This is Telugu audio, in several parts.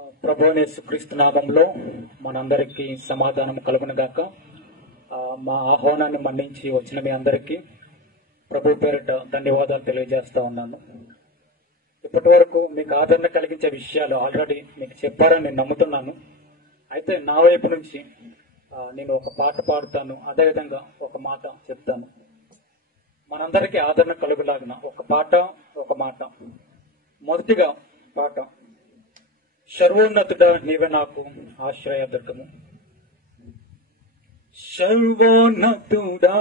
ప్రభువైన యేసుక్రీస్తు నామములో మనందరికీ సమాధానం కలుగునుగాక. మా ఆహ్వానాన్ని మన్నించి వచ్చిన మీ అందరికీ ప్రభు పేరిట ధన్యవాదాలు తెలియజేస్తా ఉన్నాను. ఇప్పటి వరకు మీకు ఆదరణ కలిగించే విషయాలు ఆల్రెడీ మీకు చెప్పారని నేను నమ్ముతున్నాను. అయితే నా వైపు నుంచి నేను ఒక పాట పాడుతాను, అదేవిధంగా ఒక మాట చెప్తాను. మనందరికీ ఆదరణ కలుగులాగిన ఒక పాట, ఒక మాట. మొదటిగా పాట, సర్వోన్నతుడా నీవే నాకు ఆశ్రయదుర్గము. సర్వోన్నతుడా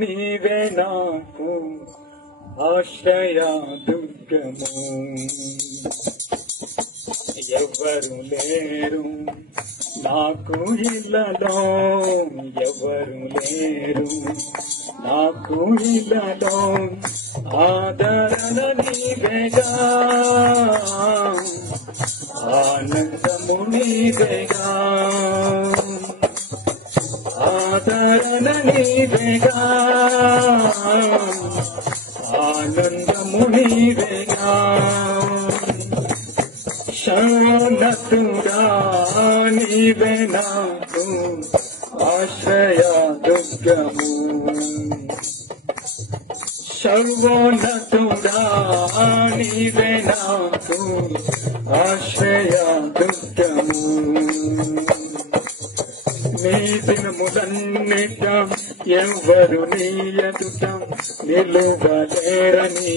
నీవే నాకు ఆశ్రయదుర్గము. ఎవరు లేరు నాకు ఇళ్ళలో, ఎవరు లేరు నాకు ఇళ్ళలో, ఆదరణ నీవేగా, ఆనందము నీవేగా, ఆదరణ నీవేగా, ఆనందము నీవేగా. సర్వోన్నతుడా నీవే నాకు ఆశ్రయదుర్గము. సర్వోన్నతుడా నీవే నాకు ఆశ్రయదుర్గము. నీ దినములన్నిట ఎవరు నీ ఎదుట నిలువలేరని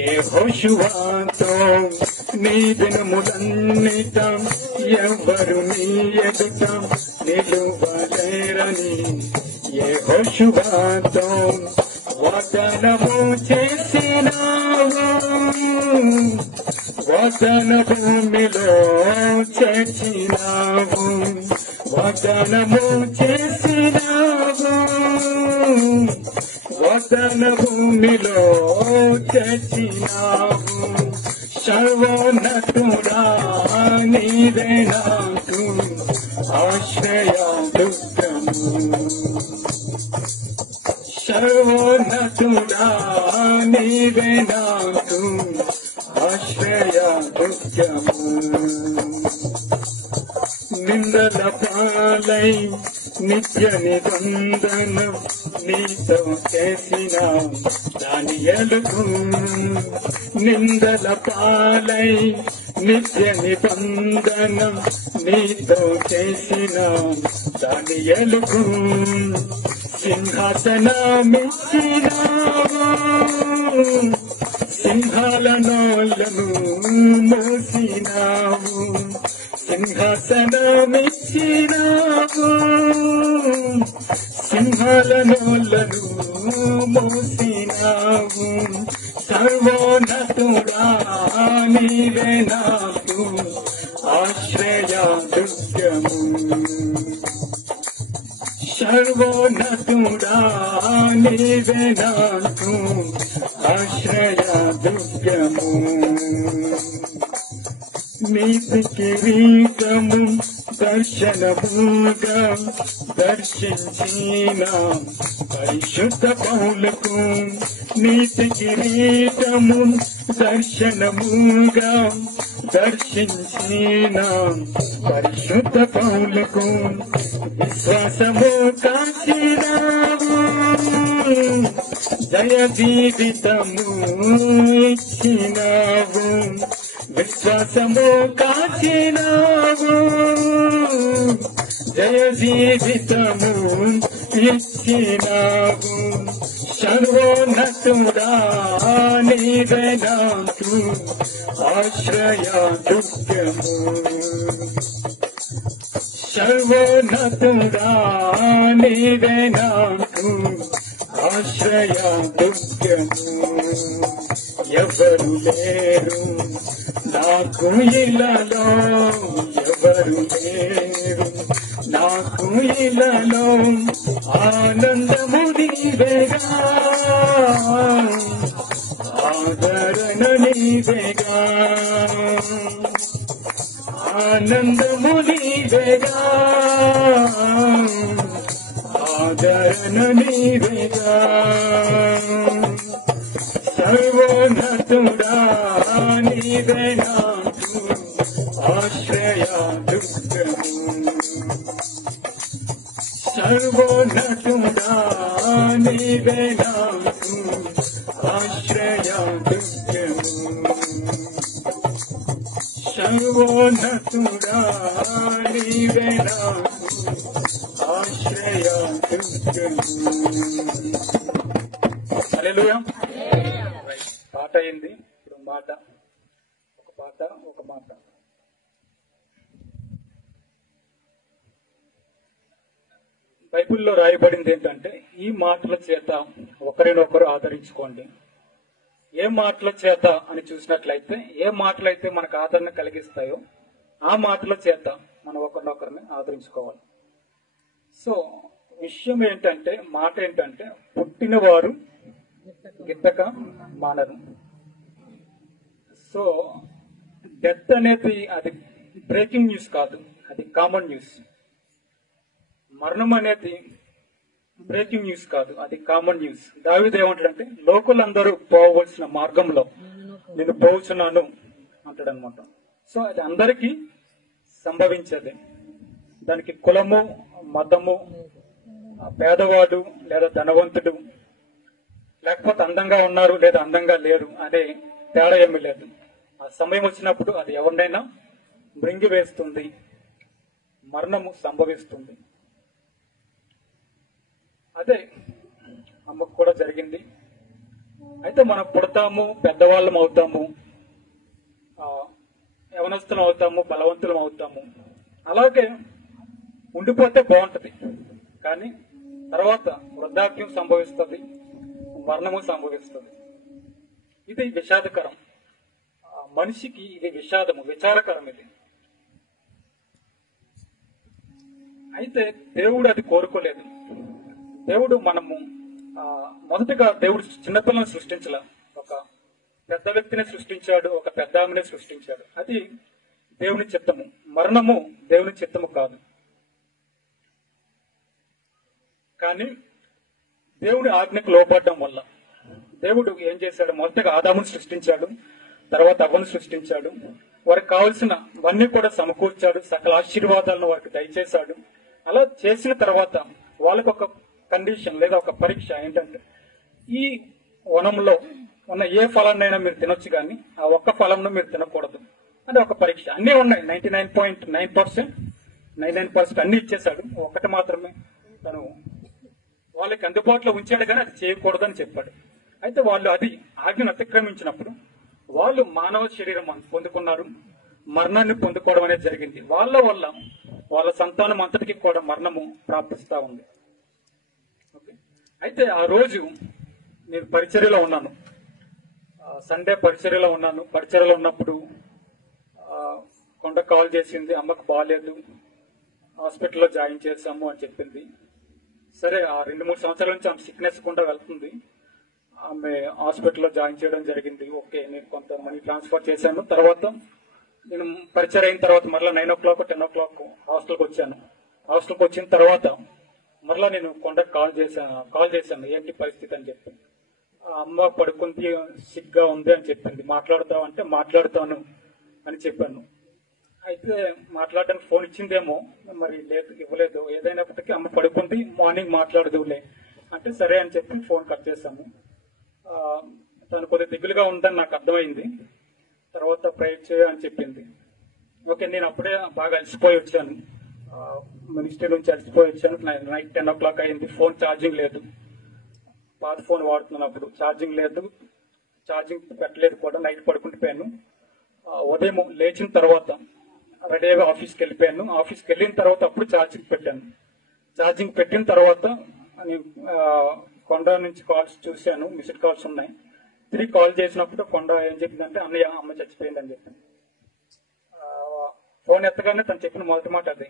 యెహోషువతో, నీ దినములన్నిట ఎవరు నీ ఎదుట నిలువలేరని యెహోషువతో వాగ్దానము చేసినావు, వాగ్దాన భూమిలో చేర్చినావు, వాగ్దానము చేసినావు, వాగ్దాన భూమిలో చేర్చినావు. సర్వోన్నతుడా నీవే నాకు ఆశ్రయదుర్గము. సర్వోన్నతుడా నీవే నాకు ఆశ్రయదుర్గము. నిందల పాలై నిత్య నిబంధన నీతో చేసిన దానియేలుకు, నిందల పాలై నిత్య నిబంధన నీతో చేసిన దానియేలుకు, సింహాసనమిచ్చినావు, సింహాల నోళ్ళను మోసినావు, సింహాసనమిచ్చినావు, సింహాల నోళ్ళను మోసినావు. సర్వోన్నతుడా నీవే నాకు ఆశ్రయదుర్గము. సర్వోన్నతుడా నీవే నాకు ఆశ్రయదుర్గము. నీతి కిరీటము దర్శనముగా దర్శించిన పరిశుద్ధ పౌలకు, నీతి కిరీటము దర్శనముగా దర్శించిన పరిశుద్ధ పౌలకు, విశ్వాసము కాచినావు, జయ జీవితము ఇచ్చినావు, విశ్వాసము కాచినావు, జయ జీవితము ఇచ్చినావు. సర్వోన్నతుడా నీవే నాకు ఆశ్రయదుర్గము. సర్వోన్నతుడా నీవే నాకు ఆశ్రయదుర్గము. ఎవరు లేరు నాకు ఇళ్ళలో, ఎవరు లేరు నాకు ఇళ్ళలో, ఆనందము నీవేగా, ఆదరణ నీవేగా, ఆనందము నీవేగా, ఆదరణ నీవేగా. సర్వోన్నతుడా నీవే నాకు ఆశ్రయ దుర్గము సర్వోన్నతుడా నీవే నాకు ఆశ్రయ దుర్గము సర్వోన్నతుడా నీవే నాకు ఆశ్రయ దుర్గము. హల్లెలూయా. పాట అయింది. ఇప్పుడు మాట, ఒక పాట ఒక మాట. బైబిల్లో రాయబడింది ఏంటంటే, ఈ మాటల చేత ఒకరినొకరు ఆదరించుకోండి. ఏ మాటల చేత అని చూసినట్లయితే, ఏ మాటలైతే మనకు ఆదరణ కలిగిస్తాయో ఆ మాటల చేత మనం ఒకరినొకరిని ఆదరించుకోవాలి. సో విషయం ఏంటంటే, మాట ఏంటంటే, పుట్టినవారు గిట్టక మానరు. సో డెత్ అనేది అది బ్రేకింగ్ న్యూస్ కాదు, అది కామన్ న్యూస్. మరణం అనేది బ్రేకింగ్ న్యూస్ కాదు, అది కామన్ న్యూస్. దావీదు ఏమంటాడంటే, లోకులందరూ పోవలసిన మార్గంలో నేను పోవచ్చున్నాను అంటాడు అనమాట. సో అది అందరికీ సంభవించేది. దానికి కులము, మతము, పేదవాడు లేదా ధనవంతుడు, లేకపోతే అందంగా ఉన్నారు లేదా అందంగా లేరు అనే తేడా ఏమీ లేదు. ఆ సమయం వచ్చినప్పుడు అది ఎవరినైనా మృంగి వేస్తుంది, మరణము సంభవిస్తుంది. అదే అమ్మకు కూడా జరిగింది. అయితే మనం పుడతాము, పెద్దవాళ్ళం అవుతాము, యవనస్తులం అవుతాము, బలవంతులం అవుతాము. అలాగే ఉండిపోతే బాగుంటది, కానీ తర్వాత వృద్ధాప్యం సంభవిస్తుంది, మరణము సంభవిస్తుంది. ఇది విషాదకరం. మనిషికి ఇది విషాదము, విచారకరం ఇది. అయితే దేవుడు అది కోరుకోలేదు. దేవుడు మనము మొదటిగా దేవుడు చిన్నపిల్లలను సృష్టించలే, ఒక పెద్ద వ్యక్తిని సృష్టించాడు, ఒక పెద్ద ఆమెని సృష్టించాడు. అది దేవుని చిత్తము. మరణము దేవుని చిత్తము కాదు. కానీ దేవుడి ఆజ్ఞకు లోబడడం వల్ల దేవుడు ఏం చేశాడు, మొదటగా ఆదామును సృష్టించాడు, తర్వాత అవ్వను సృష్టించాడు. వారికి కావలసినవన్నీ కూడా సమకూర్చాడు, సకల ఆశీర్వాదాలను వారికి దయచేశాడు. అలా చేసిన తర్వాత వాళ్ళకు ఒక కండిషన్ లేదా ఒక పరీక్ష ఏంటంటే, ఈ వనంలో ఉన్న ఏ ఫలాన్నైనా మీరు తినొచ్చు, కానీ ఆ ఒక్క ఫలంను మీరు తినకూడదు అంటే ఒక పరీక్ష. అన్నీ ఉన్నాయి, 99.9% అన్ని ఇచ్చేశాడు, ఒక్కటి మాత్రమే తను వాళ్ళకి అందుబాటులో ఉంచాడు, కానీ అది చేయకూడదని చెప్పాడు. అయితే వాళ్ళు అది ఆజ్ఞను అతిక్రమించినప్పుడు వాళ్ళు మానవ శరీరం పొందుకున్నారు, మరణాన్ని పొందుకోవడం అనేది జరిగింది. వాళ్ళ వల్ల వాళ్ళ సంతానం అంతటికి కూడా మరణము ప్రాప్తిస్తా ఉంది. అయితే ఆ రోజు నేను పరిచర్యలో ఉన్నాను, సండే పరిచర్యలో ఉన్నాను. పరిచర్యలో ఉన్నప్పుడు కొండ కాల్ చేసింది, అమ్మకు బాగాలేదు, హాస్పిటల్లో జాయిన్ చేశాము అని చెప్పింది. సరే, ఆ 2-3 సంవత్సరాల నుంచి ఆమె సిక్నెస్ కూడా వెళ్తుంది. ఆమె హాస్పిటల్లో జాయిన్ చేయడం జరిగింది. ఓకే, నేను కొంత మనీ ట్రాన్స్ఫర్ చేశాను. తర్వాత నేను పరిచయం అయిన తర్వాత మరలా 9 o'clock 10 o'clock హాస్టల్కి వచ్చాను. హాస్టల్కి వచ్చిన తర్వాత మరలా నేను కొండకు కాల్ చేశాను ఏంటి పరిస్థితి అని చెప్పి. అమ్మ పడుకుంది, సిగ్గా ఉంది అని చెప్పింది. మాట్లాడతావు అంటే మాట్లాడతాను అని చెప్పాను. అయితే మాట్లాడడానికి ఫోన్ ఇచ్చిందేమో, మరి లేదు, ఇవ్వలేదు. ఏదైనప్పటికీ అమ్మ పడుకుంది, మార్నింగ్ మాట్లాడదులే అంటే సరే అని చెప్పి ఫోన్ కట్ చేశాము. తను కొద్దిగా దిగులుగా ఉందని నాకు అర్థమైంది. తర్వాత ప్రేయర్ చేయని చెప్పింది. ఓకే, నేను అప్పుడే బాగా అలసిపోయి వచ్చాను, మినిస్ట్రీ నుంచి అలసిపోయి వచ్చాను. నైట్ 10 o'clock అయింది. ఫోన్ ఛార్జింగ్ లేదు, పాత ఫోన్ వాడుతున్నాను. అప్పుడు ఛార్జింగ్ లేదు, ఛార్జింగ్ పెట్టలేదు కూడా. నైట్ పడుకుంటుపోయాను. ఉదయం లేచిన తర్వాత రెడీగా ఆఫీస్కి వెళ్ళిపోయాను. ఆఫీస్కి వెళ్ళిన తర్వాత అప్పుడు ఛార్జింగ్ పెట్టాను. ఛార్జింగ్ పెట్టిన తర్వాత కొండ నుంచి కాల్స్ చూశాను, మిస్డ్ కాల్స్ ఉన్నాయి. తిరిగి కాల్ చేసినప్పుడు కొండ ఏం చెప్పిందంటే, అన్నయ్య అమ్మ చచ్చిపోయింది అని చెప్పింది. ఫోన్ ఎత్తగానే తను చెప్పిన మొదటి మాట అది.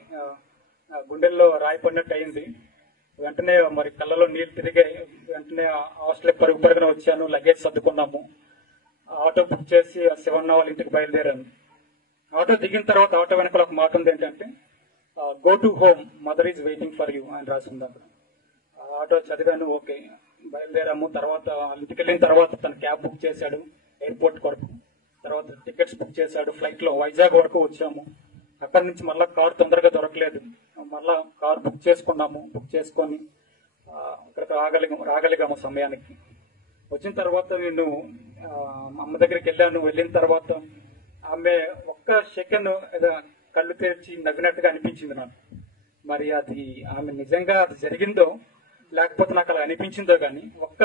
గుండెల్లో రాయి పడినట్టు అయింది. వెంటనే మరి కళ్ళలో నీళ్ళు తిరిగాయి. వెంటనే హాస్టల్కి పరుగున వచ్చాను, లగేజ్ సర్దుకున్నాము. ఆటో బుక్ చేసి 7 వాళ్ళ ఇంటికి బయలుదేరాను. ఆటో దిగిన తర్వాత ఆటో వెనకాల ఒక మాట ఉంది ఏంటంటే, go to home, mother is waiting for you అని రాసింది అక్కడ. ఆటో చదివాను. ఓకే, బయలుదేరాము. తర్వాత ఇంటికి వెళ్ళిన తర్వాత తను క్యాబ్ బుక్ చేశాడు ఎయిర్పోర్ట్ వరకు. తర్వాత టికెట్స్ బుక్ చేశాడు. ఫ్లైట్ లో వైజాగ్ వరకు వచ్చాము. అక్కడి నుంచి మళ్ళీ కారు తొందరగా దొరకలేదు. మళ్ళా కారు బుక్ చేసుకున్నాము. బుక్ చేసుకొని ఇక్కడికి రాగలిగాము సమయానికి. వచ్చిన తర్వాత నేను అమ్మ దగ్గరికి వెళ్ళాను. వెళ్ళిన తర్వాత ఆమె ఒక్క సెకండ్ కళ్ళు తెరిచి నవ్వినట్టుగా అనిపించింది నాకు. మరి అది ఆమె నిజంగా అది జరిగిందో లేకపోతే నాకు అలా అనిపించిందో కానీ ఒక్క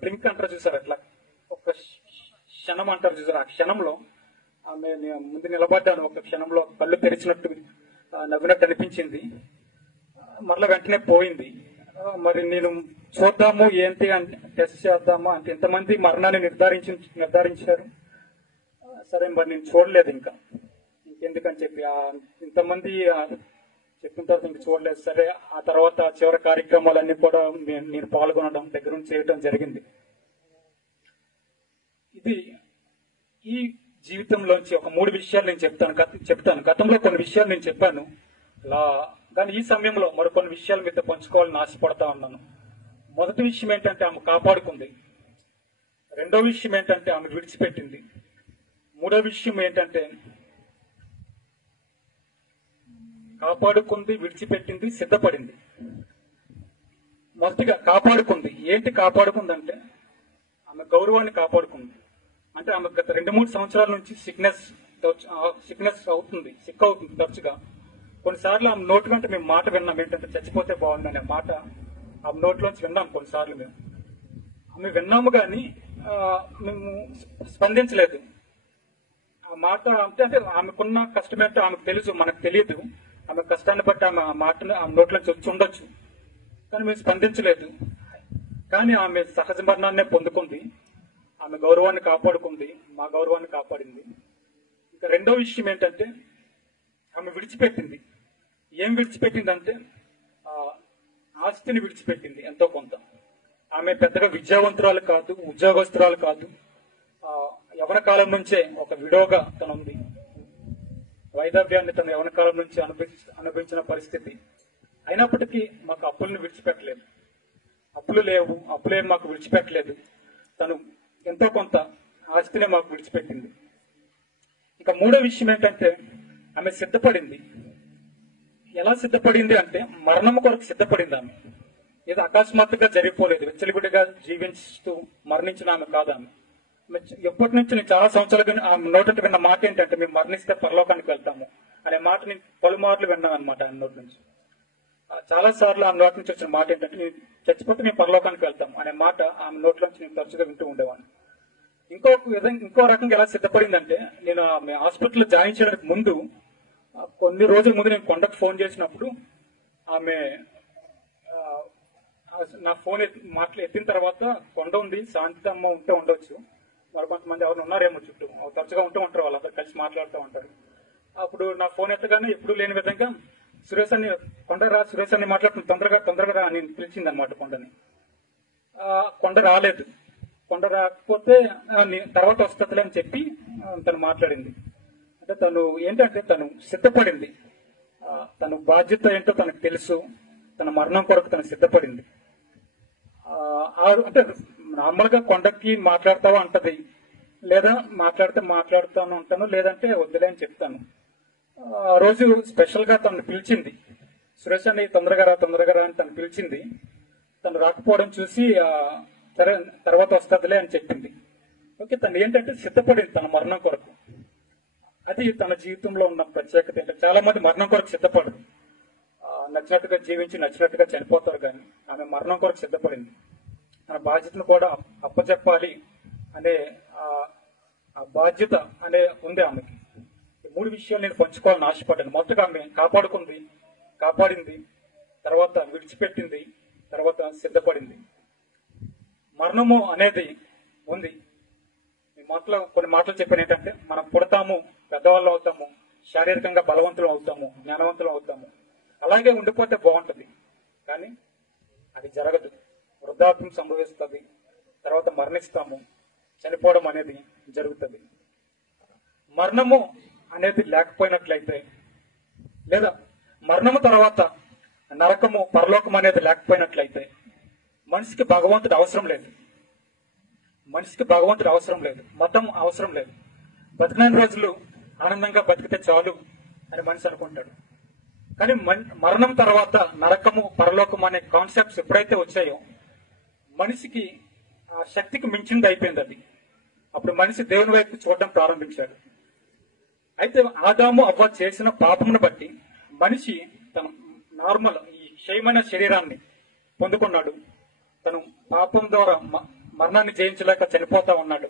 బ్లింక్ అంటారు చూసారు, అట్లా ఒక్క క్షణం అంటారు చూసారు, ఆ క్షణంలో ఆమె ముందు నిలబడ్డాను. ఒక క్షణంలో కళ్ళు తెరిచినట్టు నవ్వినట్టు అనిపించింది. మరలా వెంటనే పోయింది. మరి నేను చూద్దాము ఏంటి అని టెస్ట్ చేద్దామా అంటే ఎంతమంది మరణాన్ని నిర్ధారించారు. సరే మరి నేను చూడలేదు ఇంకా ఇంకెందుకని చెప్పి ఇంతమంది చెప్పిన తర్వాత ఇంక చూడలేదు. సరే ఆ తర్వాత చివరి కార్యక్రమాలన్నీ కూడా నేను పాల్గొనడం దగ్గర నుంచి చేయడం జరిగింది. ఇది ఈ జీవితంలోంచి ఒక 3 విషయాలు నేను చెప్తాను. గతంలో కొన్ని విషయాలు నేను చెప్పాను, కానీ ఈ సమయంలో మరికొన్ని విషయాలు మీతో పంచుకోవాలని ఆశపడతా ఉన్నాను. మొదటి విషయం ఏంటంటే ఆమె కాపాడుకుంది. రెండో విషయం ఏంటంటే ఆమె విడిచిపెట్టింది. మూడో విషయం ఏంటంటే కాపాడుకుంది, విడిచిపెట్టింది, సిద్ధపడింది. మొదటిగా కాపాడుకుంది. ఏంటి కాపాడుకుందంటే ఆమె గౌరవాన్ని కాపాడుకుంది. అంటే ఆమె గత 2-3 సంవత్సరాల నుంచి సిక్ అవుతుంది తరచుగా. కొన్నిసార్లు ఆమె నోటి వెంట మేము మాట విన్నాం, ఏంటంటే చచ్చిపోతే బాగుంది అనే మాట ఆమె నోట్లోంచి విన్నాం. కొన్నిసార్లు ఆమె విన్నాము కానీ మేము స్పందించలేదు. ఆ మాట అంటే ఆమెకున్న కష్టమేంటో ఆమెకు తెలుసు, మనకు తెలియదు. ఆమె కష్టాన్ని బట్టి ఆమె మాటను ఆమె నోట్లోంచి వచ్చి ఉండొచ్చు, కానీ మేము స్పందించలేదు. కానీ ఆమె సహజ మరణాన్నే పొందుకుంది. ఆమె గౌరవాన్ని కాపాడుకుంది, మా గౌరవాన్ని కాపాడింది. ఇంకా రెండో విషయం ఏంటంటే ఆమె విడిచిపెట్టింది. ఏం విడిచిపెట్టిందంటే ఆస్తిని విడిచిపెట్టింది ఎంతో కొంత. ఆమె పెద్దగా విద్యావంతురాలు కాదు, ఉద్యోగస్తురాలు కాదు. యవన కాలం నుంచే ఒక విడోగా తను ఉంది. వైదవ్యాన్ని తను యవన కాలం నుంచి అనుభవించిన పరిస్థితి. అయినప్పటికీ మాకు అప్పులను విడిచిపెట్టలేదు. అప్పులేం మాకు విడిచిపెట్టలేదు. తను ఎంతో కొంత ఆస్తినే మాకు విడిచిపెట్టింది. ఇక మూడో విషయం ఏంటంటే ఆమె సిద్ధపడింది. ఎలా సిద్ధపడింది అంటే మరణం కొరకు సిద్ధపడింది. ఆమె ఏదో అకస్మాత్తుగా జరిగిపోలేదు. వెచ్చలిగుడిగా జీవిస్తూ మరణించిన ఆమె కాదు. ఆమె ఎప్పటి నుంచి నేను చాలా సంవత్సరాలుగా ఆమె నోటి విన్న మాట ఏంటంటే మేము మరణిస్తే పరలోకానికి వెళ్తాము అనే మాట నేను పలుమార్లు విన్నాను అనమాట. ఆమె నోటి నుంచి చాలా సార్లు ఆమె నోటి నుంచి వచ్చిన మాట ఏంటంటే నేను చచ్చిపోతే మేము పరలోకానికి వెళ్తాం అనే మాట ఆమె నోట్లోంచి నేను తరచుగా వింటూ ఉండేవాడిని. ఇంకో రకంగా ఎలా సిద్ధపడిందంటే నేను ఆమె హాస్పిటల్లో జాయిన్ చేయడానికి ముందు కొన్ని రోజుల ముందు నేను కొండకు ఫోన్ చేసినప్పుడు ఆమె నా ఫోన్ ఎత్తిన తర్వాత కొండ ఉంది, శాంతమ్మ ఉంటే ఉండొచ్చు, మరి కొంతమంది ఎవరు ఉన్నారేమో చుట్టూ తరచుగా ఉంటూ ఉంటారు, వాళ్ళందరూ కలిసి మాట్లాడుతూ ఉంటారు. అప్పుడు నా ఫోన్ ఎత్తగానే ఎప్పుడు లేని విధంగా సురేష్ అని మాట్లాడుతున్న తొందరగా రా అని పిలిచింది అనమాట కొండని. కొండ రాలేదు. కొండ రాకపోతే తర్వాత వస్తుందిలే అని చెప్పి తను మాట్లాడింది. అంటే తను సిద్ధపడింది. తన బాధ్యత ఏంటో తనకు తెలుసు. తన మరణం కొరకు తను సిద్ధపడింది. అంటే నార్మల్ గా కొండకి మాట్లాడతావా అంటది, లేదా మాట్లాడుతాను అంటాను, లేదంటే వద్దులే అని చెప్తాను. ఆ రోజు స్పెషల్ గా తను పిలిచింది. సురేష్ అని తొందరగా రా అని తను పిలిచింది. తను రాకపోవడం చూసి సరే తర్వాత వస్తుందిలే అని చెప్పింది. ఓకే, తను ఏంటంటే సిద్ధపడింది తన మరణం కొరకు. అది తన జీవితంలో ఉన్న ప్రత్యేకత. ఏంటంటే చాలా మంది మరణం కొరకు సిద్ధపడరు, నచ్చినట్టుగా జీవించి నచ్చినట్టుగా చనిపోతారు. కానీ ఆమె మరణం కొరకు సిద్ధపడింది. తన బాధ్యతను కూడా అప్పచెప్పాలి అనే ఆ బాధ్యత ఉంది ఆమెకి. ఈ 3 విషయాలు నేను పంచుకోవాలని ఆశపడ్డాను. మొదటగా ఆమె కాపాడింది, తర్వాత విడిచిపెట్టింది, తర్వాత సిద్ధపడింది. మరణము అనేది ఉంది. కొన్ని మాటలు చెప్పాను ఏంటంటే మనం పుడతాము, పెద్దవాళ్ళు అవుతాము, శారీరకంగా బలవంతులు అవుతాము, జ్ఞానవంతులు అవుతాము, అలాగే ఉండిపోతే బాగుంటుంది. కానీ అది జరగదు. వృద్ధాప్యం సంభవిస్తుంది, తర్వాత మరణిస్తాము, చనిపోవడం అనేది జరుగుతుంది. మరణము అనేది లేకపోయినట్లయితే, లేదా మరణము తర్వాత నరకము పరలోకం అనేది లేకపోయినట్లయితే మనిషికి భగవంతుడు అవసరం లేదు. మతం అవసరం లేదు. బతికిన రోజులు ఆనందంగా బతికితే చాలు అని మనిషి అనుకుంటాడు. కానీ మరణం తర్వాత నరకము పరలోకం అనే కాన్సెప్ట్స్ ఎప్పుడైతే వచ్చాయో మనిషికి ఆ శక్తికి మించింది అయిపోయింది అది. అప్పుడు మనిషి దేవుని వైపు చూడడం ప్రారంభించాడు. అయితే ఆదాము అవ్వ చేసిన పాపమును బట్టి మనిషి తన నార్మల్ ఈ క్షయమైన శరీరాన్ని పొందుకున్నాడు. తను పాపం ద్వారా మరణాన్ని జయించలేక చనిపోతా ఉన్నాడు.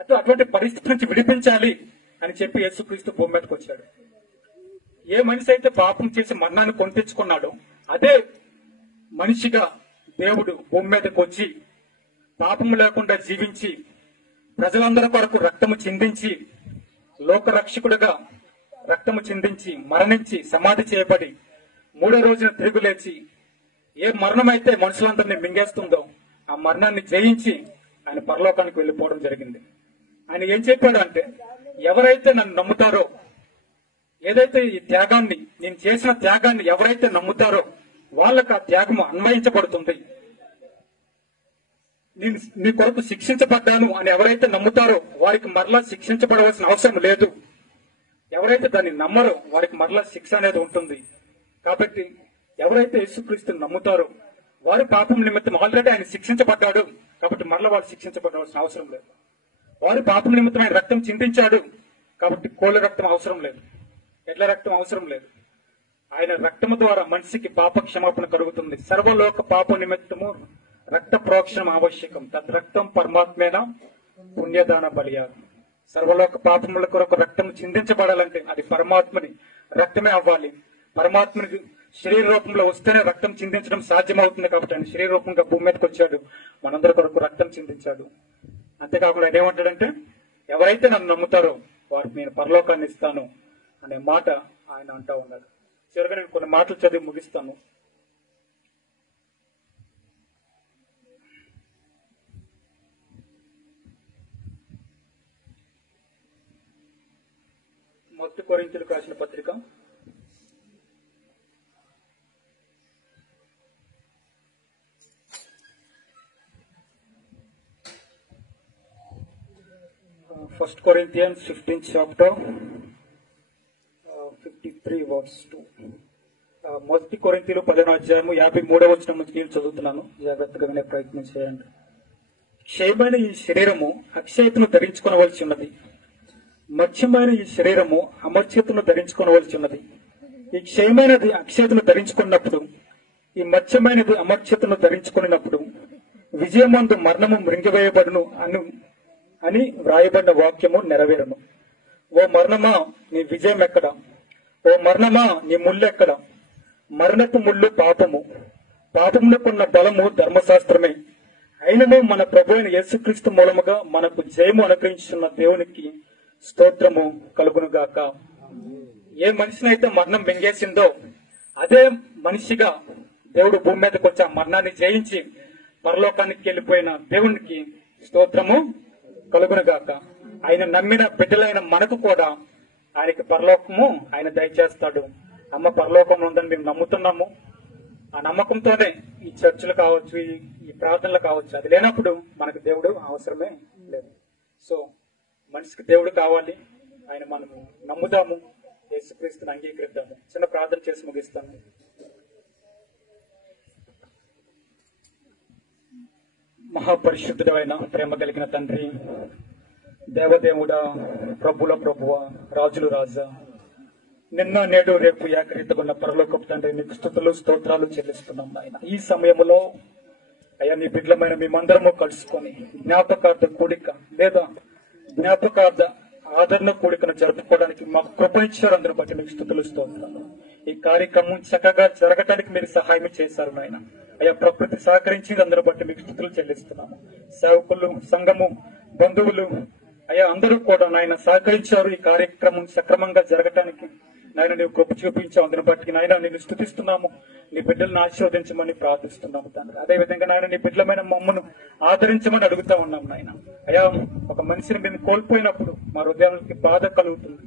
అయితే అటువంటి పరిస్థితి నుంచి విడిపించాలి అని చెప్పి యేసుక్రీస్తు భూమి మీదకి వచ్చాడు. ఏ మనిషి అయితే పాపం చేసి మరణాన్ని కొని తెచ్చుకున్నాడో అదే మనిషిగా దేవుడు భూమి మీదకి వచ్చి పాపము లేకుండా జీవించి ప్రజలందరి కొరకు రక్తము చిందించి లోకరక్షకుడుగా రక్తము చిందించి మరణించి సమాధి చేయబడి 3వ రోజున తిరిగి లేచి ఏ మరణం అయితే మనుషులందరినీ మింగేస్తుందో ఆ మరణాన్ని జయించి ఆయన పరలోకానికి వెళ్లిపోవడం జరిగింది. ఆయన ఏం చెప్పాడు అంటే, ఎవరైతే నన్ను నమ్ముతారో, ఏదైతే ఈ త్యాగాన్ని నేను చేసిన త్యాగాన్ని ఎవరైతే నమ్ముతారో వాళ్ళకి ఆ త్యాగము అన్వయించబడుతుంది. నేను నీ కొరకు శిక్షించబడ్డాను అని ఎవరైతే నమ్ముతారో వారికి మరలా శిక్షించబడవలసిన అవసరం లేదు. ఎవరైతే దాన్ని నమ్మరో వారికి మరలా శిక్ష అనేది ఉంటుంది. కాబట్టి ఎవరైతే యేసుక్రీస్తుని నమ్ముతారో వారి పాపం నిమిత్తం ఆల్రెడీ ఆయన శిక్షించబడ్డాడు కాబట్టి మరలా వాళ్ళు శిక్షించబడవలసిన అవసరం లేదు. వారి పాపం నిమిత్తం ఆయన రక్తం చిందించాడు కాబట్టి కోళ్ళ రక్తం అవసరం లేదు, ఎడ్ల రక్తం అవసరం లేదు. ఆయన రక్తము ద్వారా మనిషికి పాప క్షమాపణ కలుగుతుంది. సర్వలోక పాప నిమిత్తము రక్త ప్రోక్షణం ఆవశ్యకం. తద్రక్తం పరమాత్మేన పుణ్యదాన బలియాగం. సర్వలోక పాపముల కొరకు రక్తం చిందించబడాలంటే అది పరమాత్మని రక్తమే అవ్వాలి. పరమాత్మని శరీర రూపంలో వస్తేనే రక్తం చిందించడం సాధ్యమవుతుంది. కాబట్టి ఆయన శరీర రూపంగా భూమి మీదకి వచ్చాడు, మనందరి కొరకు రక్తం చిందించాడు. అంతేకాకుండా ఆయన ఏమంటాడంటే, ఎవరైతే నన్ను నమ్ముతారో వారికి నేను పరలోకాన్ని ఇస్తాను అనే మాట ఆయన అంటా ఉన్నాడు. చివరిగా నేను కొన్ని మాటలు చదివి ముగిస్తాను. మొదటి కొరింథీయులకు రాసిన పత్రిక 1 Corinthians 15th chapter 53 verse 2. మొదటి కొరింథీయులు 10వ అధ్యాయము 53వ వచనం నుంచి నేను చదువుతున్నాను. జాగ్రత్తగా వినే ప్రయత్నం చేయండి. క్షయమైన ఈ శరీరము అక్షయతను ధరించుకొనవలసి ఉన్నది, మత్స్యమైన ఈ శరీరము అమర్త్యతను ధరించుకొనవలసి ఉన్నది. ఈ క్షయమైనది అక్షయతను ధరించుకున్నప్పుడు, ఈ మత్స్యమైనది అమర్త్యతను ధరించుకున్నప్పుడు విజయమందు మరణము మృంగివేయబడును అని వ్రాయబడిన వాక్యము నెరవేరును. ఓ మరణమా నీ విజయం ఎక్కడ? ఓ మరణమా నీ ముళ్ళు ఎక్కడ? మరణపు ముళ్ళు పాపము, పాపమునకున్న బలము ధర్మశాస్త్రమే. అయినను మన ప్రభు అయిన యేసుక్రీస్తు మూలముగా మనకు జయము అనుగ్రహించున్న దేవునికి స్తోత్రము కలుగునుగాక. ఏ మనిషినైతే మరణం మింగేసిందో అదే మనిషిగా దేవుడు భూమి మీదకి వచ్చి ఆ మరణాన్ని జయించి పరలోకానికి వెళ్ళిపోయిన దేవునికి స్తోత్రము కలుగునుగాక. ఆయన నమ్మిన బిడ్డలైన మనకు కూడా ఆయనకి పరలోకము ఆయన దయచేస్తాడు. అమ్మ పరలోకంలో ఉందని మేము నమ్ముతున్నాము. ఆ నమ్మకంతోనే ఈ చర్చలు కావచ్చు, ఈ ప్రార్థనలు కావచ్చు. అది లేనప్పుడు మనకు దేవుడు అవసరమే లేదు. సో మనిషికి దేవుడు కావాలి, ఆయన మనము నమ్ముదాము, యేసుక్రీస్తుని అంగీకరిద్దాము. చిన్న ప్రార్థన చేసి ముగిస్తాను. మహాపరిశుద్ధుడైన ప్రేమ కలిగిన తండ్రి, దేవదేవుడా, ప్రభుల ప్రభువ, రాజులు రాజా, నిన్న నేడు రేపు ఏకరీతగున్న పరలోకపు తండ్రి నీకు స్తుతులు స్తోత్రాలు చెల్లిస్తున్నాం నాయన. ఈ సమయంలో అయ్యా నీ బిడ్డలమైన మేమందరము కలుసుకొని జ్ఞాపకార్థ కూడిక లేదా జ్ఞాపకార్థ ఆదరణ కూడికను జరుపుకోవడానికి మాకు కృపనిచ్చారు. అందరూ బట్టి మీకు స్తుతులు స్తోత్రాలు. ఈ కార్యక్రమం చక్కగా జరగటానికి మీరు సహాయం చేశారు నాయన. అయ్యా ప్రకృతి సహకరించింది, అందరూ బట్టి మీకు స్తుతులు చెల్లిస్తున్నాము. సేవకులు, సంఘము, బంధువులు అయ్యా అందరూ కూడా నాయన సహకరించారు. ఈ కార్యక్రమం సక్రమంగా జరగటానికి నాయన నీవు కృప చూపించావు. అందరిని బట్టి నాయన నేను స్తుతిస్తున్నాము. నీ బిడ్డలను ఆశీర్వదించమని ప్రార్థిస్తున్నాము తండ్రి. అదేవిధంగా నాయన నీ బిడ్డలమైన మమ్మను ఆదరించమని అడుగుతా ఉన్నాం నాయన. అయ్యా ఒక మనిషిని మేము కోల్పోయినప్పుడు మా హృదయానికి బాధ కలుగుతుంది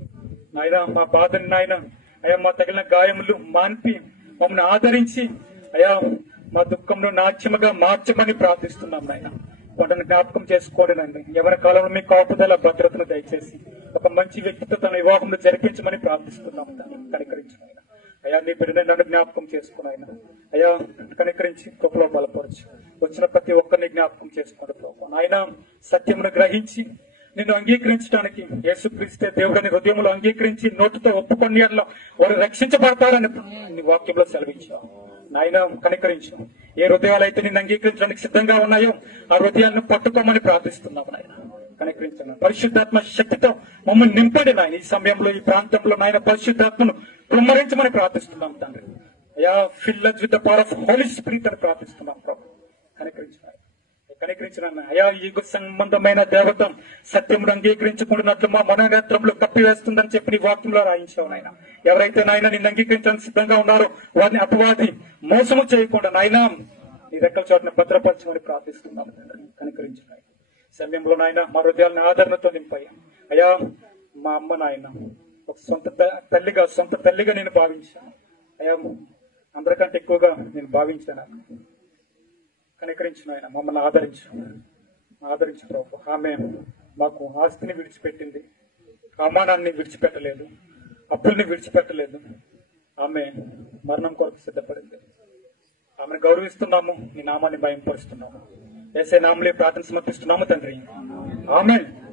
నాయన. మా బాధని నాయన అయ్యా మా తగిలిన గాయములు మాన్పి మమ్మల్ని ఆదరించి అయ్యా మా దుఃఖంలో నాట్యముగా మార్చమని ప్రార్థిస్తున్నాం నాయన. వాటిని జ్ఞాపకం చేసుకోండి నండి. ఎవరి కాలంలో మీ కాపుదల భద్రతను దయచేసి ఒక మంచి వ్యక్తితో తన వివాహంలో జరిపించమని ప్రార్థిస్తున్నాము. తండ్రి కనికరించు ఆయన. అయ్యా నీ బిడ్డని నన్ను జ్ఞాపకం చేసుకుని ఆయన అయ్యా కనికరించి కృపలో బలపరచు. వచ్చిన ప్రతి ఒక్కరిని జ్ఞాపకం చేసుకోండి ప్రభు. ఆయన సత్యమును గ్రహించి నిన్ను అంగీకరించడానికి యేసుక్రీస్తే దేవుడిని హృదయంలో అంగీకరించి నోటితో ఒప్పుకొని వారు రక్షించబడతారని నీ వాక్యంలో సెలవించావు. నాయన కనికరించు. ఏ హృదయాలైతే నిన్ను అంగీకరించడానికి సిద్ధంగా ఉన్నాయో ఆ హృదయాన్ని పట్టుకోమని ప్రార్థిస్తున్నాము నాయన. కనికరించను. పరిశుద్ధాత్మ శక్తితో మమ్మల్ని నింపండి నాయన. ఈ సమయంలో ఈ ప్రాంతంలో నాయన పరిశుద్ధాత్మను కుమ్మరించమని ప్రార్థిస్తున్నాం తండ్రి. అయ్యా fill us with the power of Holy Spirit అని ప్రార్థిస్తున్నాం ప్రభు. కనికరించిన అయ్యా ఈ సంబంధమైన దేవత సత్యమును అంగీకరించుకుంటున్నట్లు మా మనోనేత్రంలో కప్పివేస్తుందని చెప్పి నీ వాక్యంలో రాయించావు నాయన. ఎవరైతే నాయన నిన్ను అంగీకరించడానికి సిద్ధంగా ఉన్నారో వారిని అపవాది మోసము చేయకుండా నాయన నీ రెక్కల చోటును భద్రపరచమని ప్రార్థిస్తున్నాం. కనికరించిన సమయంలో నాయన మా హృదయాలను ఆదరణతో నింపాయి. అయ్యా మా అమ్మ నాయన ఒక సొంత తల్లిగా నేను భావించాను. అయ్యా అందరికంటే ఎక్కువగా నేను భావించాను. కనికరించిన ఆయన మమ్మల్ని ఆదరించు ప్రభు. ఆమె మాకు ఆస్తిని విడిచిపెట్టింది, అవమానాన్ని విడిచిపెట్టలేదు, అప్పుల్ని విడిచిపెట్టలేదు. ఆమె మరణం కొరకు సిద్ధపడింది. ఆమెను గౌరవిస్తున్నాము, నీ నామాన్ని భయంపరుస్తున్నాము. యేసయ్య నామములో ప్రార్థన సమర్పిస్తున్నాము తండ్రి. ఆమేన్.